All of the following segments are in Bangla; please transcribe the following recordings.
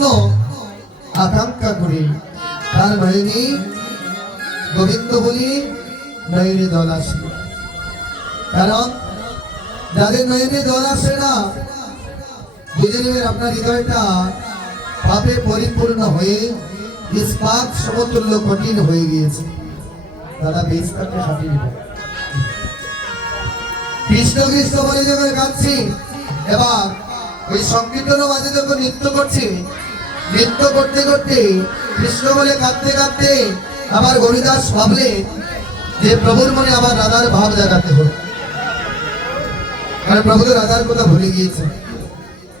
জন্য আকাঙ্ক্ষা করি। তার নয়নি গোবিন্দ বলি নয়নে জল আসে কারণ যাদের নয়নে জল আসে না বুঝে নেবেন আপনার হৃদয়টা পাপে পরিপূর্ণ হয়ে ইস্পাত সমতুল্য, কঠিন হয়ে গিয়েছে। দাদা, বেশ সাজিয়ে নেবেন কৃষ্ণ কৃষ্ণ বলে যখন গাচ্ছি এবার ওই সংকীর্তন মাঝে যখন নৃত্য করছি নৃত্য করতে করতে, কৃষ্ণ বলে কাঁদতে কাঁদতে আমার গরিদাস ভাবলে যে প্রভুর মনে আমার রাধার ভাব জাগাতে হবে কারণ প্রভু তো রাধার কথা ভুলে গিয়েছে।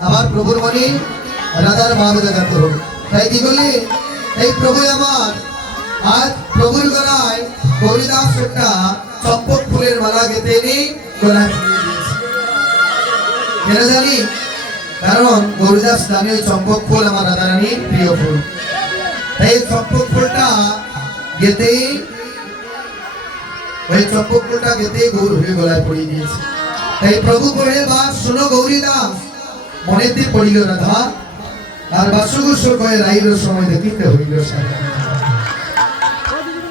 আমার প্রভুর মনে রাধার ভাব জাগাতে হবে তাই কি করলি? এই প্রভু আমার। আজ প্রভুর গলায় গরিদাস একটা চম্পক ফুলের মালা গেতে নেই গলায় জানি? কারণ গরিদাস জানে চম্পক ফুল আমার রাধারানীর প্রিয় ফুল। তাই এই চম্পক ফুলটা গেতেই, ওই চম্পক ফুলটা গেতেই গৌর হয়ে গলায় পরিয়ে দিয়েছে। তাই প্রভু কহে, বা, শোনো গৌরী দাস মনেতে পড়িল রাধা। আর বাসুগুস কয়ে রাইল সময় দেখিতে হইল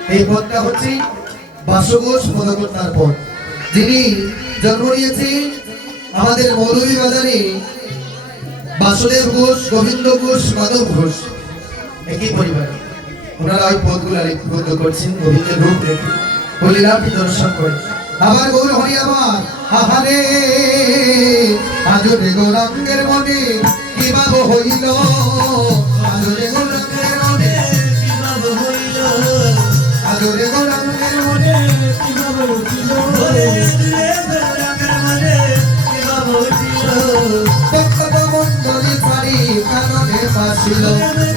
এই পদটা হচ্ছে বাসুঘোষ পদকর্তার পদ। যিনি জন্ম নিয়েছে আমাদের মৌলভী বাজারে বাসুদেব ঘোষ, গোবিন্দ ঘোষ, মাধব ঘোষ। একই পরিবার ওনারা ওই পদগুলো লিপিবদ্ধ করছেন, গোবিন্দের রূপ রেখে হলিলাভটি দর্শন করে আবার গৌর হরি আমার, আহারে! আজরে গৌরাঙ্গের মনে কি ভাব হইল। আজরে গৌরাঙ্গের মনে আজরে গৌরাঙ্গের মনে তত্ত্ব কাননে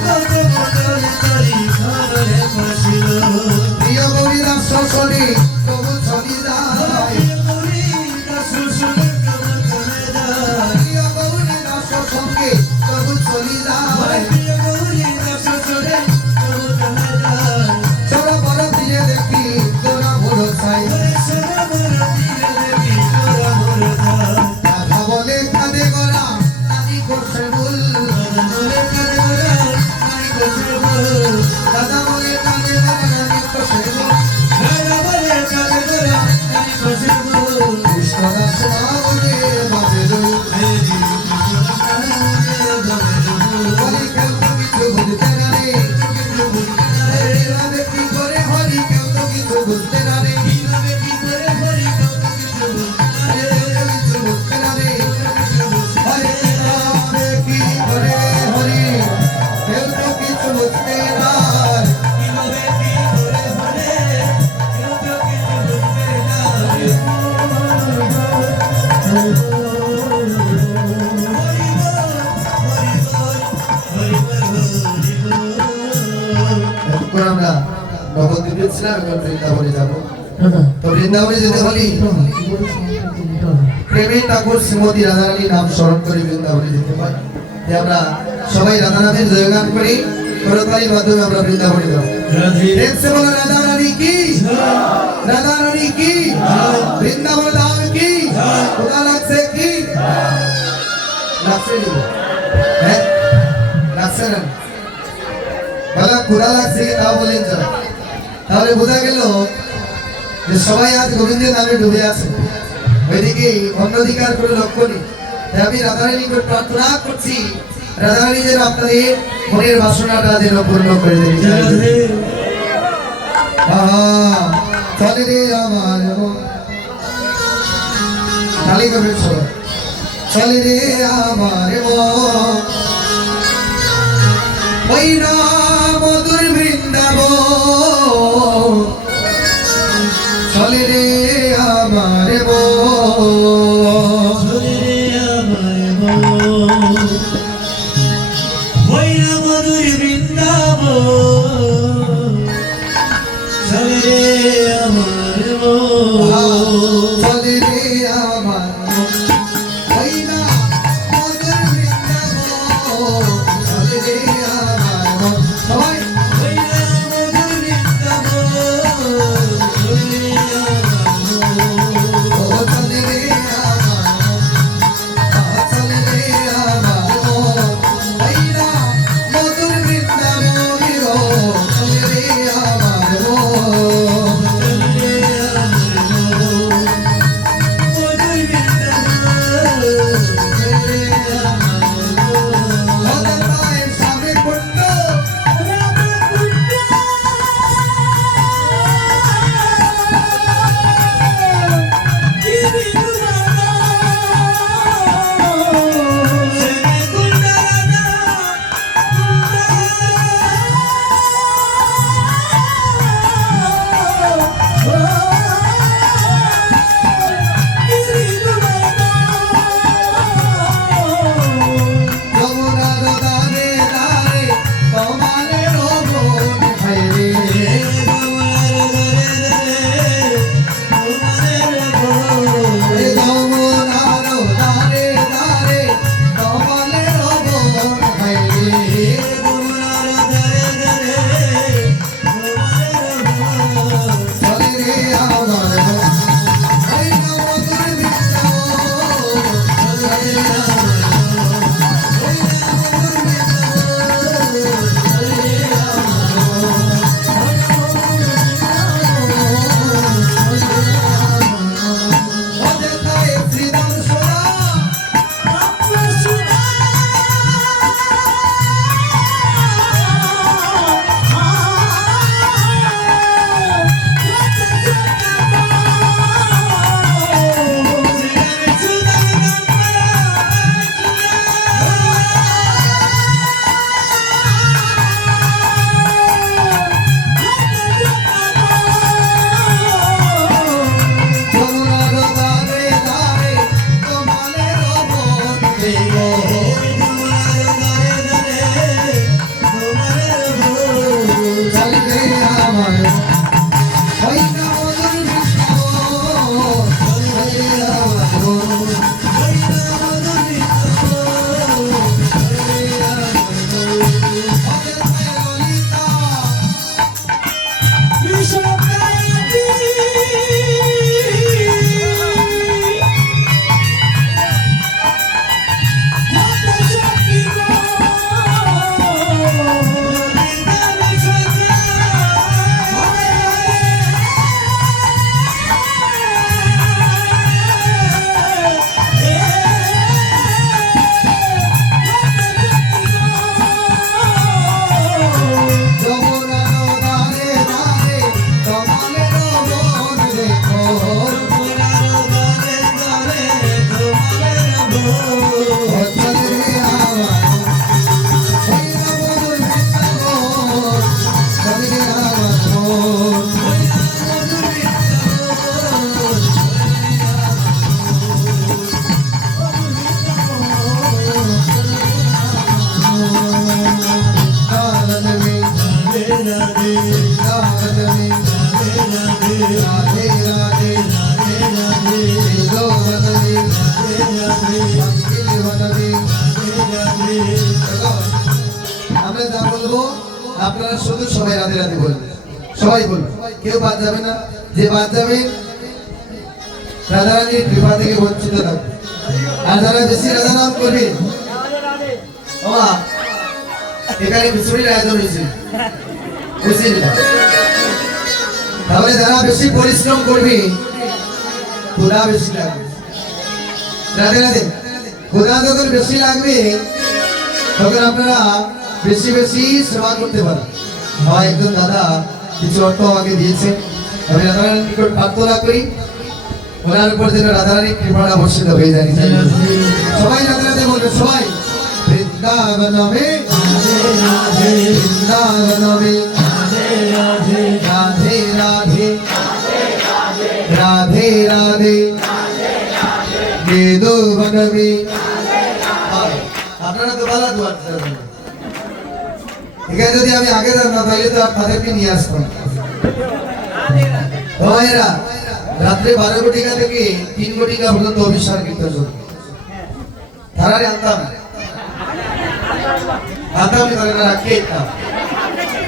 তো কিছু নবদ্বীপে ছিলাম এখন বৃন্দাবনে যাব। তো বৃন্দাবনে যেতে হলে প্রেমের ঠাকুর শ্রীমতী রাধারানী নাম স্মরণ করে বৃন্দাবনে যেতে তাই আমরা সবাই রাধানাথের জয়গান করি করতালির মাধ্যমে আমরা বৃন্দাবনে যাব। প্রেম সে বলো রাধা কি? রাধা রানী কি? বৃন্দাবন ধাম কি? কোথা লাগছে কি? লাগছে হ্যাঁ? লাগছে না। বলা কোথা লাগছে তাও বলেন তো। তাহলে বোঝা গেল যে সবাই আজ গোবিন্দের নামে ডুবে আছে। ওইদিকে অন্যদিকার কোনো লক্ষ্য নেই। তাই আমি রাধারানী নিকট প্রার্থনা করছি রাধারানী যেন আপনাদের মনের বাসনাটা যেন পূর্ণ করে দেবে চলে রে আমার। তালি করবেন সবাই চলে রে আমার ওই না আপনারা শুধু সবাই রাধে রাধে বলবেন। সবাই বলবেন। কেউ বাদ যাবে না। যে বাদ যাবে, রাধারানীর কৃপা থেকে বঞ্চিত থাকবে। আর যারা বেশি রাধা নাম করবে এখানে আয়োজন হয়েছে তাহলে যারা বেশি পরিশ্রম করবে, ক্ষুধা বেশি লাগবে। রাধে রাধে, ক্ষুধা যখন বেশি লাগবে, তখন আপনারা বেশি বেশি সেবা করতে পারেন আমার একজন দাদা কিছু অর্থ আমাকে দিয়েছেন। আমি রাধারানীর নিকট প্রার্থনা করি। ওনার উপর যেন রাধারানীর কৃপাটা বর্ষিত হয়ে যায়। সবাই রাধে রাধে বলবে সবাই। বৃন্দাবন মে বৃন্দাবন মে রাধে রাধে রাধে রাধে। বেদো বনমে। আপনারা তো ভালো এখানে যদি আমি আগে জানতাম তাহলে তো আর তাদেরকে নিয়ে আসতাম ভাইয়েরা, রাত্রে বারো কোটিকা থেকে তিন কোটিকা পর্যন্ত অভিশ্বাস কীর্তন চলতো আনতাম। না তাহলে রাখিয়ে দিতাম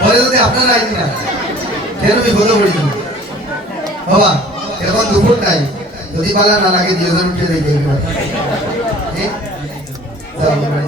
পরে যদি আপনারা না কেন আমি পড়ি বাবা, এখন দুপুর নাই যদি পালা না লাগে দিয়ে উঠে দেখে যাও, বাড়ি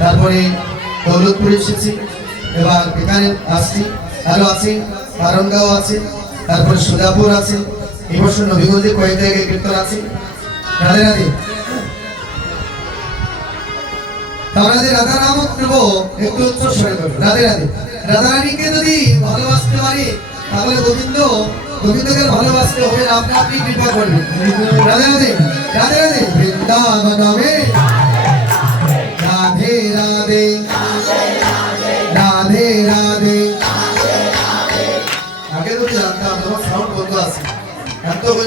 তারপরে দৌলতপুরে এসেছি, এবার এখানে আসছি, আরও আছে কারণগাঁও আছে, তারপরে সুজাপুর আছে, এই বছর নবীগঞ্জে কয়েক জায়গায় কীর্তন আছে। রাধে রাধে। রাধা নাম করব একটু উচ্চ রাধে রাধে। রাধা যদি ভালোবাসতে পারি, তাহলে গোবিন্দ, গোবিন্দকে ভালোবাসতে হবে, আপনি আপনি কৃপা করবেন। রাধে রাধে। রাধে রাধে। বৃন্দাবন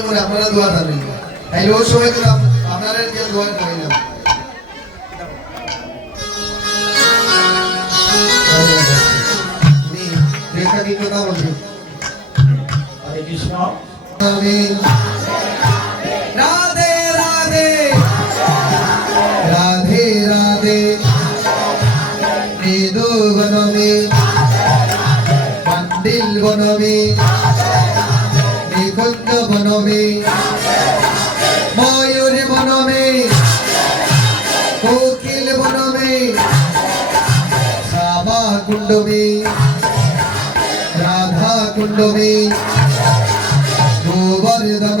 মনে আপনারা দোয়া জানেন তাই ওই সময় কিন্তু আপনারা দিয়ে দোয়া করি না। হরে রাধে রাধে। রাধে রাধে। বনমে। বনমে। শ্যামা কুণ্ড মে রাধা কুণ্ড মে গোবর্ধন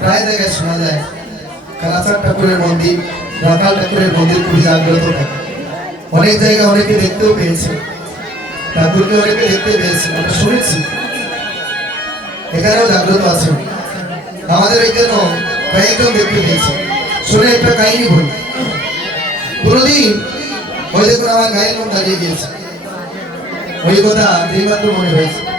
প্রায় জায়গায় শোনা যায় কালাচার ঠাকুরের মন্দির রাখাল ঠাকুরের মন্দির খুবই জাগ্রত থাকে। অনেক জায়গায় অনেকে দেখতেও পেয়েছে। ঠাকুরকে অনেকে দেখতে পেয়েছে, আমরা শুনেছি। এখানেও জাগ্রত আছে। আমাদের এখানে কয়েকজন দেখতে পেয়েছে। শুনে একটা কাহিনী বলি। কোনদিন ওই দেখুন আমার গায়ের লোক দাঁড়িয়ে গিয়েছে। ওই কথা এইমাত্র মনে হয়েছে।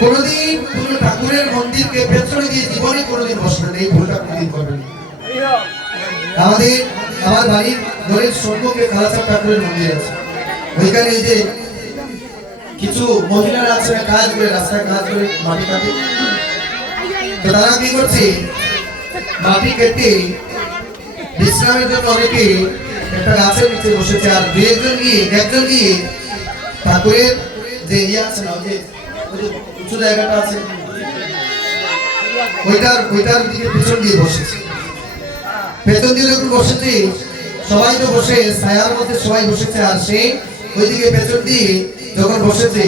কোনদিন কোনো ঠাকুরের মন্দিরকে পেছনে দিয়ে জীবনে কোনোদিন বসবেন এই ভুলটা কোনোদিন করবেন। আমাদের, আমার বাড়ির ঘরের সম্মুখে ঠাকুরের মন্দির আছে। ওইখানে যে কিছু মহিলারা আছে কাজ করে, রাস্তায় কাজ করে মাটি কাটে। তো তারা কি করছে? মাটি কেটে বিশ্রামের জন্য অনেকে একটা গাছের নিচে বসেছে, আর দু একজন গিয়ে একজন গিয়ে ঠাকুরের যে ইয়ে আছে না যে ওই যে উঁচু জায়গাটা আছে। ওইটার ওইটার দিকে দিয়ে পেছন দিয়ে যখন বসেছে, সবাই তো বসে, ছায়ার মধ্যে সবাই বসেছে, আর সে পেছন দিয়ে যখন বসেছে,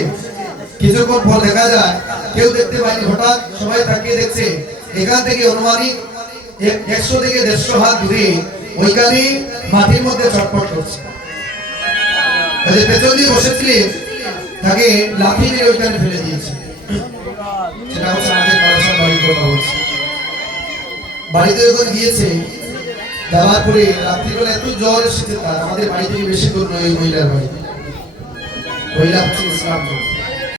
কিছুক্ষণ পর দেখা যায়, কেউ দেখতে পায়নি। হঠাৎ সবাই তাকিয়ে দেখছে, এখান থেকে অনুমানিক একশো থেকে দেড়শো হাত দূরে ওইখানে মাটির মধ্যে চটপট করছে। পেছন দিয়ে বসেছিলেন, তাকে লাঠি দিয়ে ওইখানে ফেলে দিয়েছে। সেটা হচ্ছে আমাদের মানুষের বাড়ির কথা বলছি বাড়িতে যখন গিয়েছে যাওয়ার পরে রাত্রিবেলা এত জ্বর এসেছে তার, আমাদের বাড়ি থেকে বেশি দূর নয় ওই মহিলার বাড়ি মহিলা হচ্ছে ইসলাম ধর্ম।